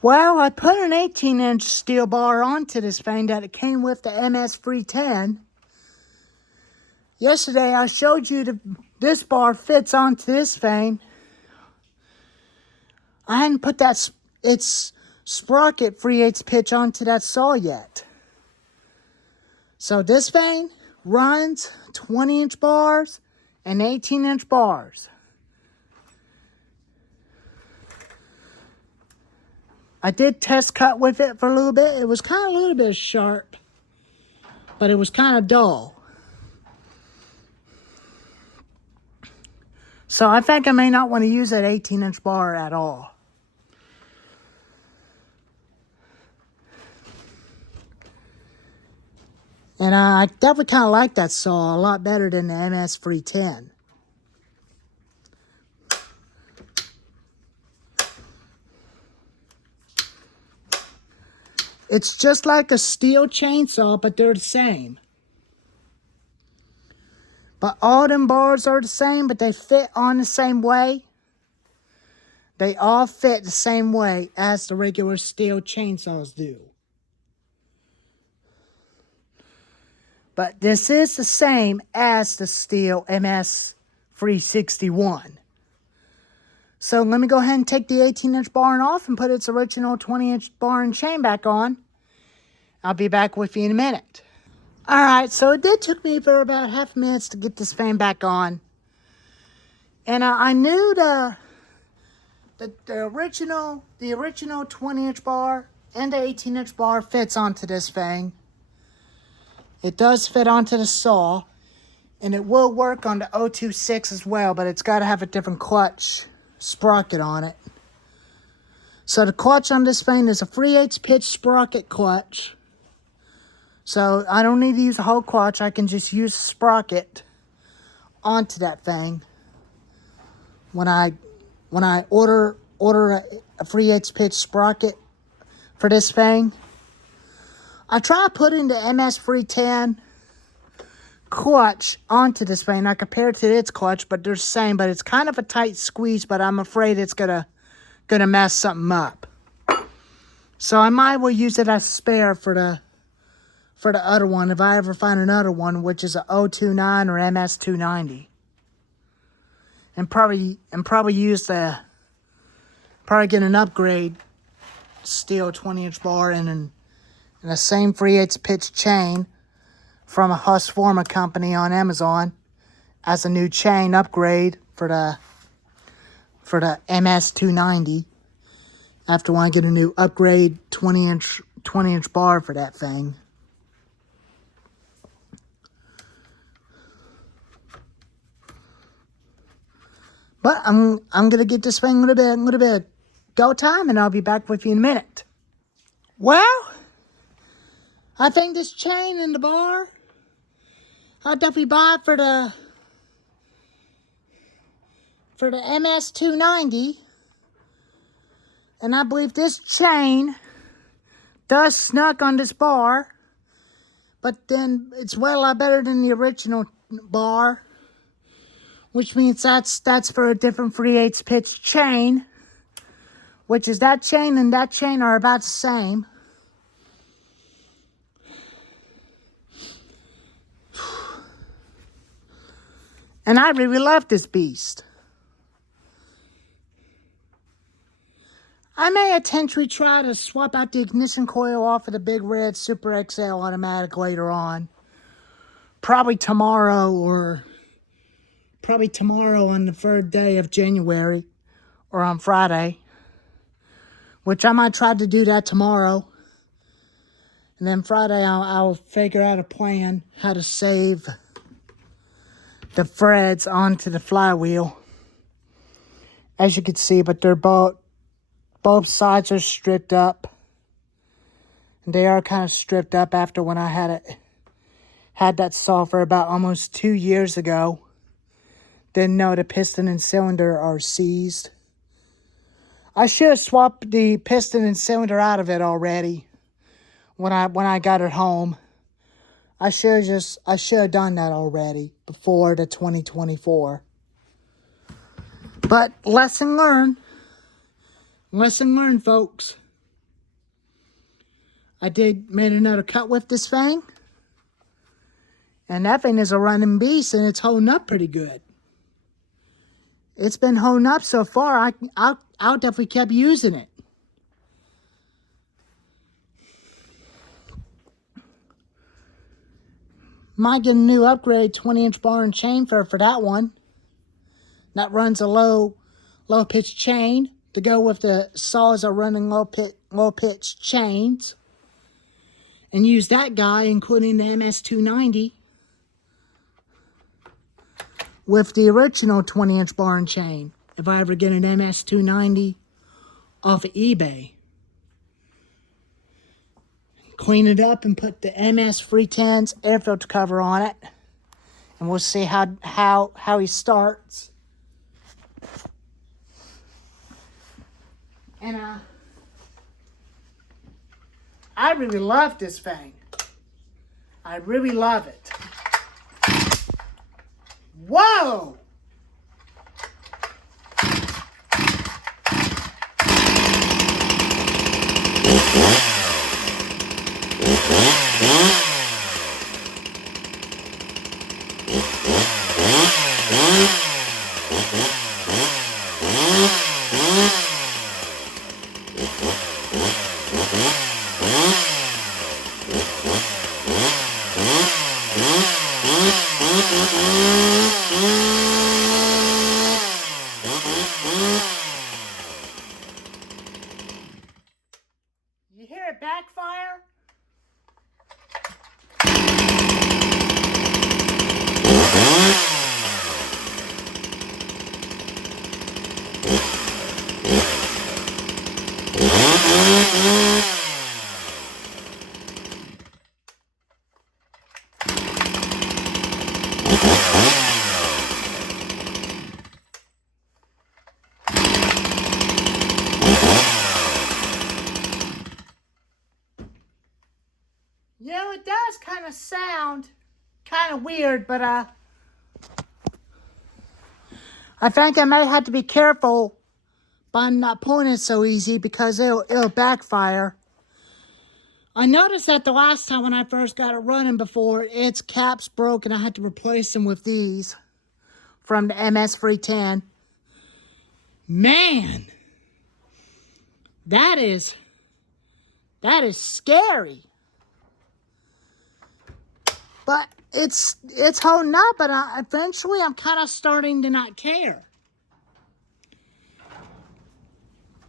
Well, I put an 18-inch steel bar onto this thing that it came with the ms310. Yesterday I showed you this bar fits onto this thing. I hadn't put its sprocket 3/8 pitch onto that saw yet. So this thing runs 20-inch bars and 18-inch bars. I did test cut with it for a little bit. It was kind of a little bit sharp, but it was kind of dull. So I think I may not want to use that 18-inch bar at all. And I definitely kind of like that saw a lot better than the ms310. It's just like a steel chainsaw, but they're the same. But all them bars are the same, but they fit on the same way. They all fit the same way as the regular steel chainsaws do. But this is the same as the stihl ms361. So let me go ahead and take the 18-inch bar off and put its original 20-inch bar and chain back on. I'll be back with you in a minute. Alright, so it did took me for about half a minute to get this fan back on. And I knew the original 20-inch bar and the 18-inch bar fits onto this thing. It does fit onto the saw, and it will work on the 026 as well, but it's got to have a different clutch sprocket on it. So the clutch on this thing is a 3/8 pitch sprocket clutch. So I don't need to use a whole clutch. I can just use a sprocket onto that thing. When I order a 3/8 pitch sprocket for this thing, I try to put in the ms310 clutch onto this thing. I compare it to its clutch, but they're the same. But it's kind of a tight squeeze, but I'm afraid it's gonna mess something up. So I might well use it as a spare for the other one if I ever find another one, which is a 029 or ms290. And probably get an upgrade steel 20-inch bar and the same 3/8 pitch chain from a Husqvarna company on Amazon as a new chain upgrade for the ms290. After when I get a new upgrade 20-inch bar for that thing. But I'm gonna get this thing a little bit of go time, and I'll be back with you in a minute. Well, I think this chain in the bar, I'll definitely buy it for the ms290. And I believe this chain does snug on this bar, but then it's well a lot better than the original bar, which means that's for a different 3/8 pitch chain, which is that chain and that chain are about the same. And I really love this beast. I may potentially try to swap out the ignition coil off of the big red Super XL automatic later on. Probably tomorrow on the 3rd day of January or on Friday. Which I might try to do that tomorrow. And then Friday I'll figure out a plan how to save the threads onto the flywheel. As you can see, but they're both sides are stripped up. And they are kind of stripped up after when I had that saw for about almost 2 years ago. Didn't know the piston and cylinder are seized. I should have swapped the piston and cylinder out of it already when I got it home. I should have done that already before the 2024. But lesson learned. Lesson learned, folks. I made another cut with this thing. And that thing is a running beast, and it's holding up pretty good. It's been holding up so far. I'll definitely keep using it. Might get a new upgrade 20-inch bar and chain for that one. That runs a low pitch chain to go with the saws are running low pitch chains. And use that guy, including the ms361, with the original 20-inch bar and chain, if I ever get an ms361 off of eBay. Clean it up and put the ms310's air filter cover on it. And we'll see how he starts. And I really love this thing. I really love it. Whoa! You hear it backfire? You know, it does kind of sound kind of weird, but I think I might have to be careful by not pulling it so easy because it'll backfire. I noticed that the last time when I first got it running before, its caps broke and I had to replace them with these from the ms310. Man, that is scary. But it's holding up, but eventually I'm kind of starting to not care.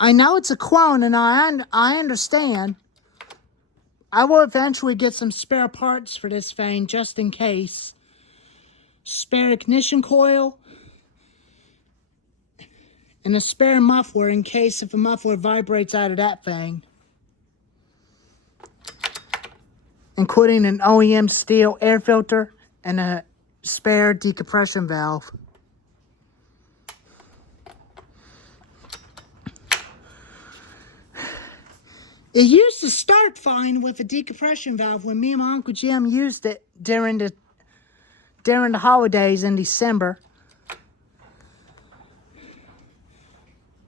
I know it's a clone, and I understand. I will eventually get some spare parts for this thing, just in case. Spare ignition coil. And a spare muffler, in case if a muffler vibrates out of that thing. Including an OEM stihl air filter and a spare decompression valve. It used to start fine with a decompression valve when me and my Uncle Jim used it during the holidays in December.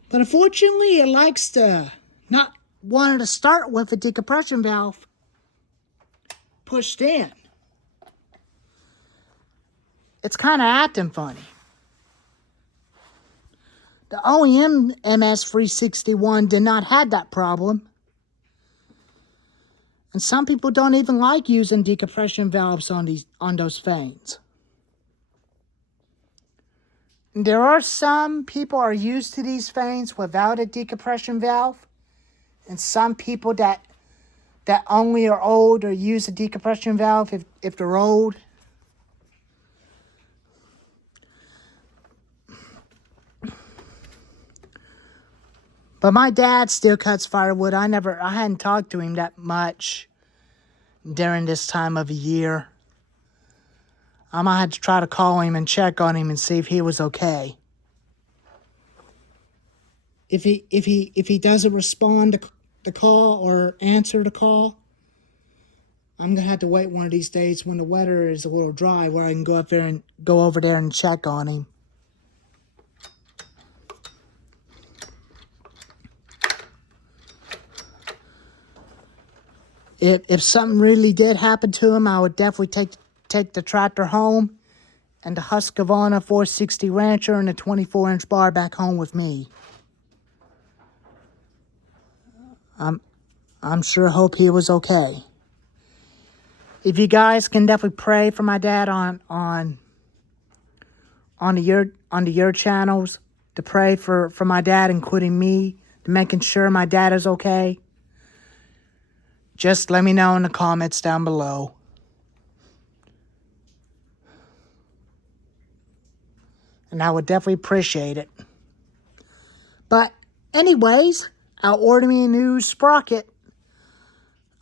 But unfortunately, it likes to not want to start with a decompression valve pushed in. It's kind of acting funny. The OEM ms361 did not have that problem. And some people don't even like using decompression valves on those things. There are some people are used to these things without a decompression valve. And some people that only are old or use a decompression valve if they're old. But my dad still cuts firewood. I hadn't talked to him that much during this time of the year. I might have to try to call him and check on him and see if he was okay. If he doesn't respond to the call or answer the call, I'm gonna have to wait one of these days when the weather is a little dry where I can go over there and check on him. If something really did happen to him, I would definitely take the tractor home and the Husqvarna 460 Rancher and the 24-inch bar back home with me. I'm sure hope he was okay. If you guys can definitely pray for my dad on your channels, to pray for my dad, including me, to making sure my dad is okay, just let me know in the comments down below. And I would definitely appreciate it. But anyways, I'll order me a new sprocket.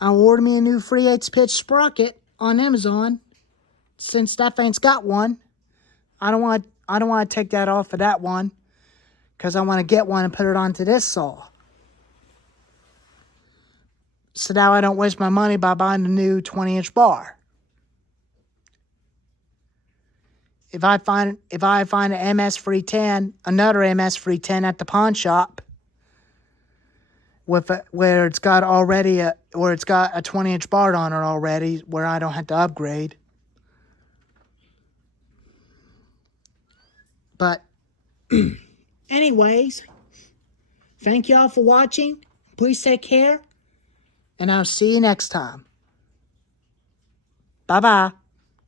I'll order me a new 3/8 pitch sprocket on Amazon. Since that thing's got one, I don't want to take that off of that one, because I want to get one and put it onto this saw. So now I don't waste my money by buying a new 20-inch bar. If I find an ms310, another ms310 at the pawn shop, where it's got a 20-inch bar on it already, where I don't have to upgrade. But anyways, thank y'all for watching. Please take care, and I'll see you next time. Bye-bye.